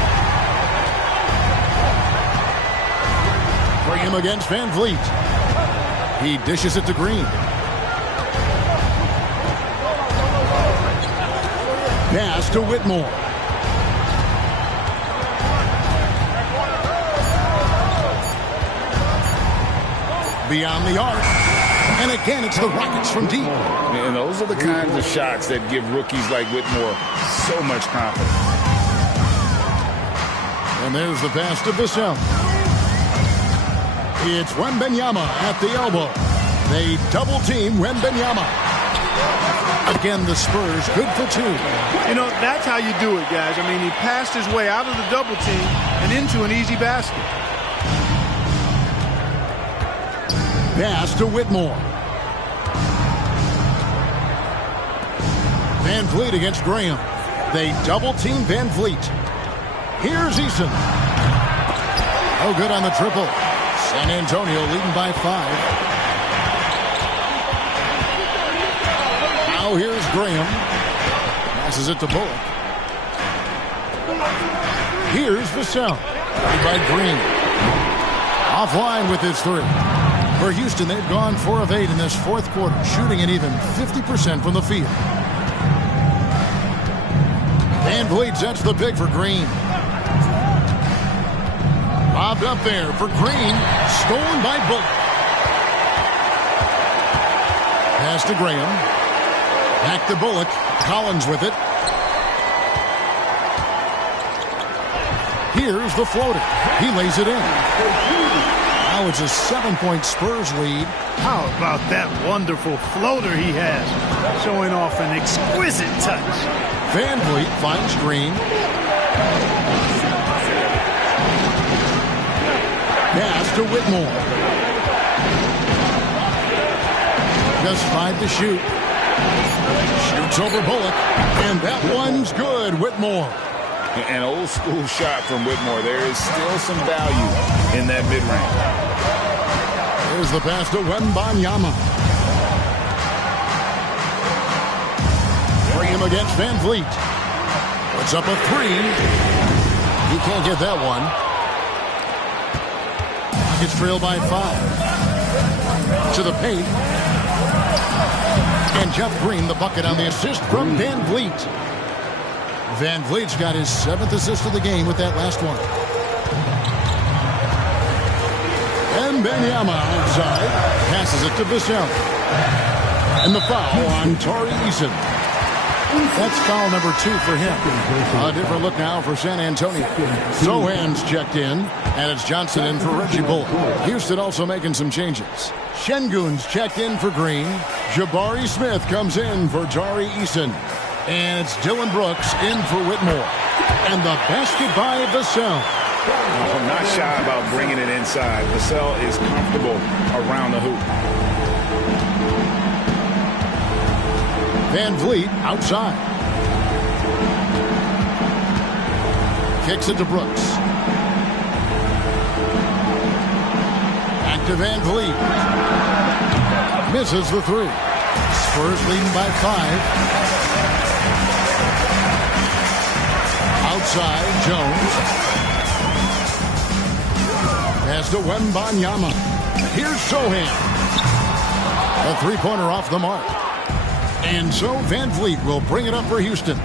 Graham against VanVleet. He dishes it to Green. Pass to Whitmore. Beyond the arc. And again, it's the Rockets from deep. And those are the kinds of shots that give rookies like Whitmore so much confidence. And there's the pass to Vassell. It's Wembanyama at the elbow. They double team Wembanyama. Again, the Spurs good for 2. You know, that's how you do it, guys. I mean, he passed his way out of the double team and into an easy basket. Pass to Whitmore. VanVleet against Graham. They double team VanVleet. Here's Eason. Oh, good on the triple. San Antonio leading by 5. Now here's Graham. Passes it to Bullock. Here's Vassell. By Green. Offline with his 3. For Houston, they've gone 4 of 8 in this fourth quarter, shooting at even 50% from the field. Van Vliet sets the pick for Green. Lobbed up there for Green. Stolen by Bullock. Pass to Graham. Back to Bullock. Collins with it. Here's the floater. He lays it in. Now it's a 7-point Spurs lead. How about that wonderful floater he has? Showing off an exquisite touch. Van Vliet finds Green. Pass to Whitmore. Just 5 to shoot. Shoots over Bullock. And that one's good. Whitmore. An old school shot from Whitmore. There is still some value in that mid-range. Here's the pass to Wembanyama. Graham against Van Vliet. Puts up a 3. He can't get that one. Rockets trail by 5. To the paint. And Jeff Green, the bucket on the assist from Van Vliet. Van Vliet's got his 7th assist of the game with that last one. And Wembanyama outside. Passes it to Vassell. And the foul on Tari Eason. That's foul number 2 for him. A different look now for San Antonio. Sohan's checked in, and it's Johnson in for Reggie Bullock. Houston also making some changes. Şengün's checked in for Green. Jabari Smith comes in for Tari Eason. And it's Dylan Brooks in for Whitmore. And the basket by Vassell. I'm not shy about bringing it inside. Vassell is comfortable around the hoop. Van Vliet outside. Kicks it to Brooks. Back to Van Vliet. Misses the 3. Spurs leading by 5. Outside, Jones. Pass to Wembanyama. Here's Sohan. A 3-pointer off the mark. And so Van Vliet will bring it up for Houston.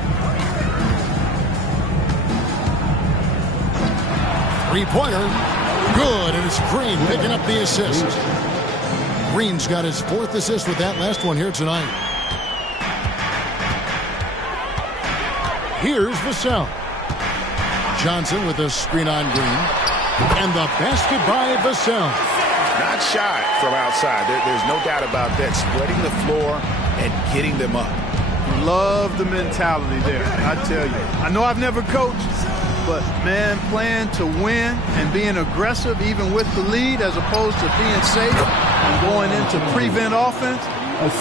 3-pointer. Good, and it's Green picking up the assist. Green's got his 4th assist with that last one here tonight. Here's Vassell. Johnson with a screen on Green. And the basket by Vassell. Not shy from outside. There's no doubt about that. Spreading the floor and getting them up. Love the mentality there, I tell you. I know I've never coached, but, man, playing to win and being aggressive even with the lead as opposed to being safe and going into prevent offense,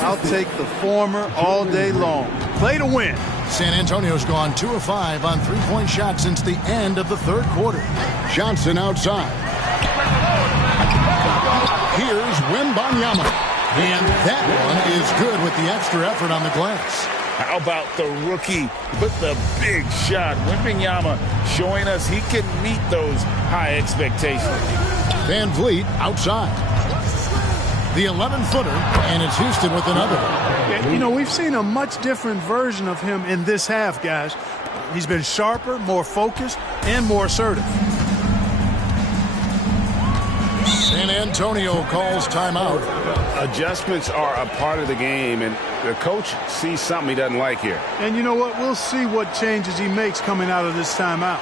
I'll take the former all day long. Play to win. San Antonio's gone 2 of 5 on 3-point shots since the end of the 3rd quarter. Johnson outside. Here's Wembanyama. And that one is good with the extra effort on the glass. How about the rookie with the big shot? Wembanyama showing us he can meet those high expectations. Van Vliet outside. The 11-footer, and it's Houston with another. You know, we've seen a much different version of him in this half, guys. He's been sharper, more focused, and more assertive. San Antonio calls timeout. Adjustments are a part of the game, and the coach sees something he doesn't like here. And you know what? We'll see what changes he makes coming out of this timeout.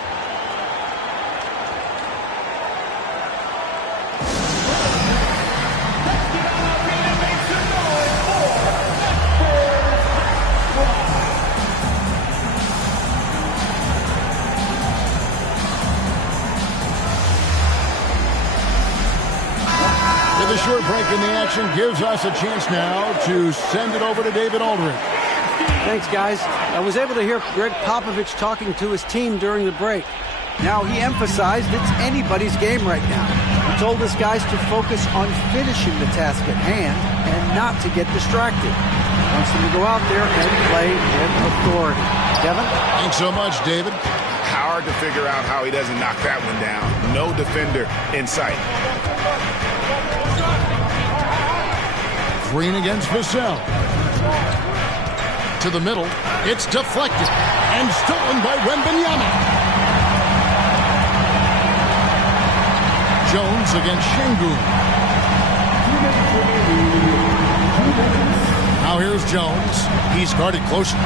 The short break in the action gives us a chance now to send it over to David Aldridge. Thanks, guys. I was able to hear Greg Popovich talking to his team during the break. Now, he emphasized it's anybody's game right now. told his guys to focus on finishing the task at hand and not to get distracted. He wants them to go out there and play with authority. Kevin? Thanks so much, David. Hard to figure out how he doesn't knock that one down. No defender in sight. Green against Vassell. To the middle. It's deflected and stolen by Wembanyama. Jones against Şengün. Now here's Jones. He's guarded closely.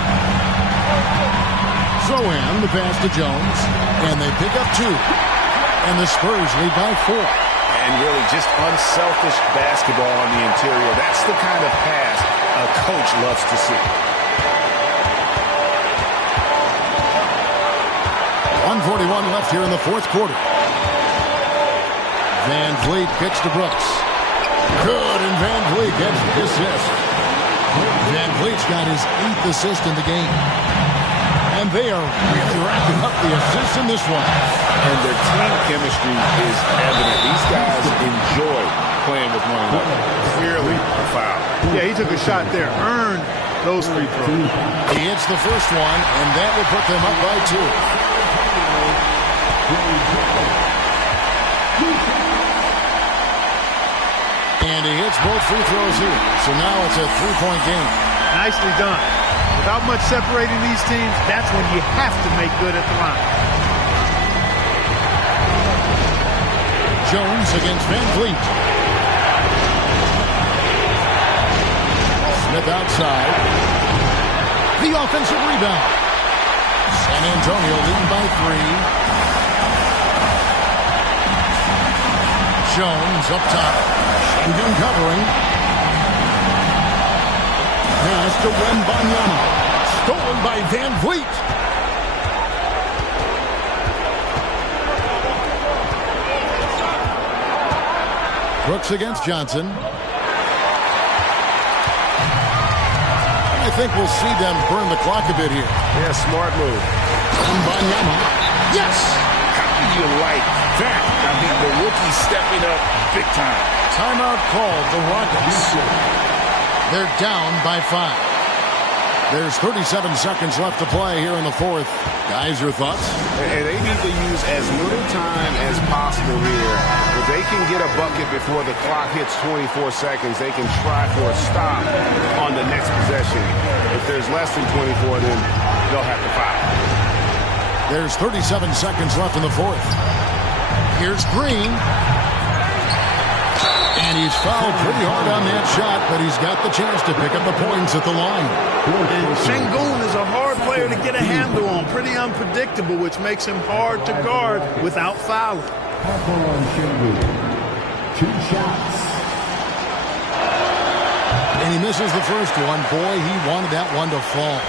Throw in the pass to Jones. And they pick up 2. And the Spurs lead by 4. And really just unselfish basketball on the interior. That's the kind of pass a coach loves to see. 1:41 left here in the fourth quarter. Van Vliet kicks to Brooks. Good, and Van Vliet gets the assist. Van Vliet's got his 8th assist in the game. And they are really racking up the assists in this one. And their team chemistry is evident. These guys enjoy playing with one another. Clearly a foul. Yeah, he took a shot there. Earned those free throws. He hits the first one, and that will put them up by 2. And he hits both free throws here. So now it's a 3-point game. Nicely done. Without much separating these teams, that's when you have to make good at the line. Jones against Van Vliet. Smith outside. The offensive rebound. San Antonio leading by 3. Jones up top. Şengün covering. Pass to Wembanyama. Stolen by Van Vliet. Brooks against Johnson. I think we'll see them burn the clock a bit here. Yeah, smart move. Wembanyama. Yes! How do you like that? I mean, the rookie stepping up big time. Timeout called, the Rockets. They're down by 5. There's 37 seconds left to play here in the fourth. Guys, your thoughts? And they need to use as little time as possible here. If they can get a bucket before the clock hits 24 seconds, they can try for a stop on the next possession. If there's less than 24, then they'll have to foul. There's 37 seconds left in the fourth. Here's Green. And he's fouled pretty hard on that shot, but he's got the chance to pick up the points at the line. And Şengün is a hard player to get a handle on. Pretty unpredictable, which makes him hard to guard without fouling. 2 shots. And he misses the first one. Boy, he wanted that one to fall.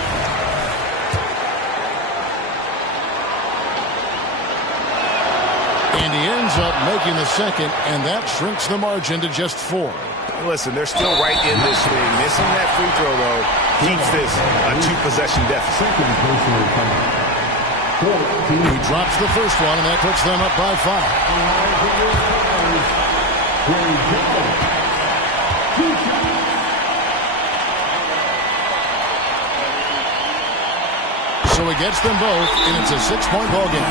And he ends up making the second, and that shrinks the margin to just 4. Listen, they're still right in this thing. Missing that free throw, though, keeps this a 2-possession deficit. He drops the first one, and that puts them up by 5. So he gets them both, and it's a 6-point ball game.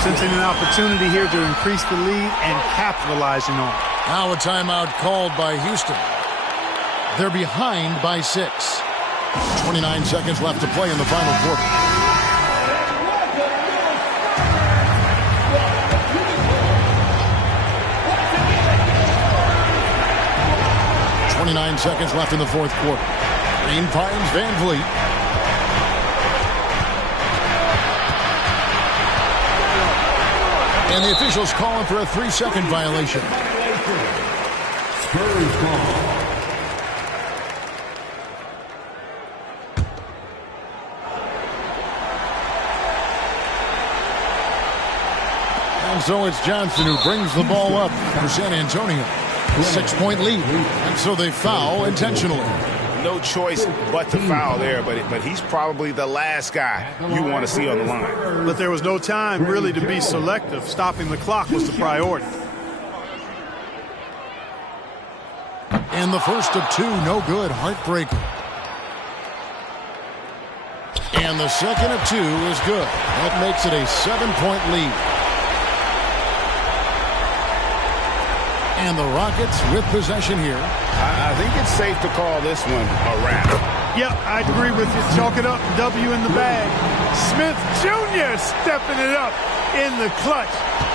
Sensing an opportunity here to increase the lead and capitalizing on it. Now a timeout called by Houston. They're behind by 6. 29 seconds left to play in the final quarter. .29 seconds left in the fourth quarter. Green finds Van Vliet. And the officials calling for a 3-second violation. Spurs ball. And so it's Johnson who brings the ball up for San Antonio. 6-point lead. And so they foul intentionally. No choice but to foul there, but he's probably the last guy you want to see on the line. But there was no time really to be selective. Stopping the clock was the priority. And the first of two, no good, heartbreaker. And the second of two is good. That makes it a 7-point lead. And the Rockets with possession here. I think it's safe to call this one a wrap. Yep, I agree with you. Chalk it up, W in the bag. Smith Jr. stepping it up in the clutch.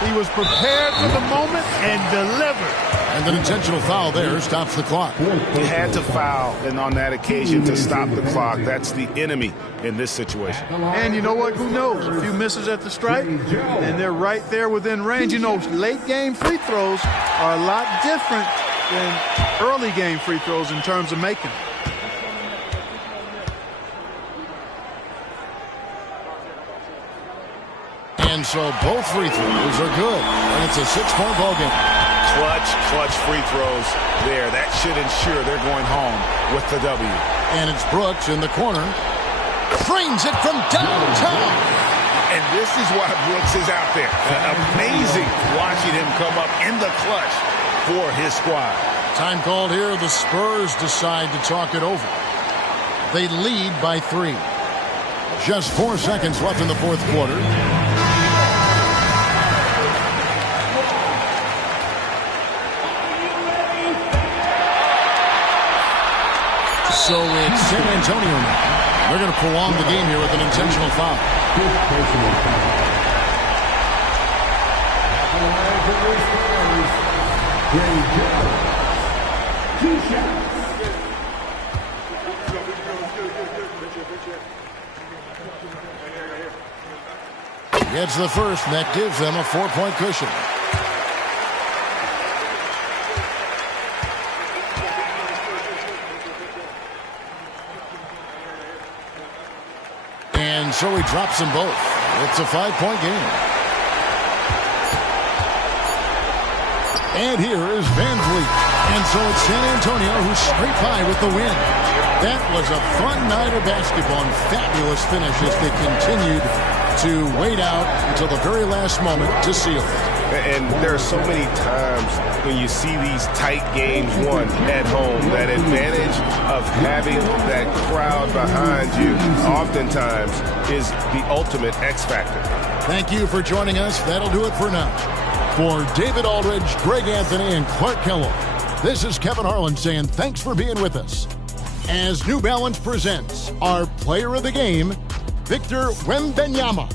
He was prepared for the moment and delivered. And an intentional foul there stops the clock. He had to foul, and on that occasion to stop the clock. That's the enemy in this situation. And you know what? Who knows? A few misses at the stripe, and they're right there within range. You know, late-game free throws are a lot different than early-game free throws in terms of making them. And so both free throws are good. And it's a 6-point ball game. Clutch free throws there. That should ensure they're going home with the W. And it's Brooks in the corner. Frames it from downtown. And this is why Brooks is out there. Amazing watching him come up in the clutch for his squad. Time called here. The Spurs decide to talk it over. They lead by 3. Just 4 seconds left in the fourth quarter. So it's San Antonio now. They're going to prolong the game here with an intentional foul. Gets the first, and that gives them a 4-point cushion. And so he drops them both. It's a 5-point game. And here is Van Vliet. And so it's San Antonio who's straight by with the win. That was a fun night of basketball and fabulous finish as they continued to wait out until the very last moment to seal it. And there are so many times when you see these tight games won at home, that advantage of having that crowd behind you oftentimes is the ultimate X factor. Thank you for joining us. That'll do it for now. For David Aldridge, Greg Anthony, and Clark Kellogg, this is Kevin Harlan saying thanks for being with us. As New Balance presents our player of the game, Victor Wembanyama.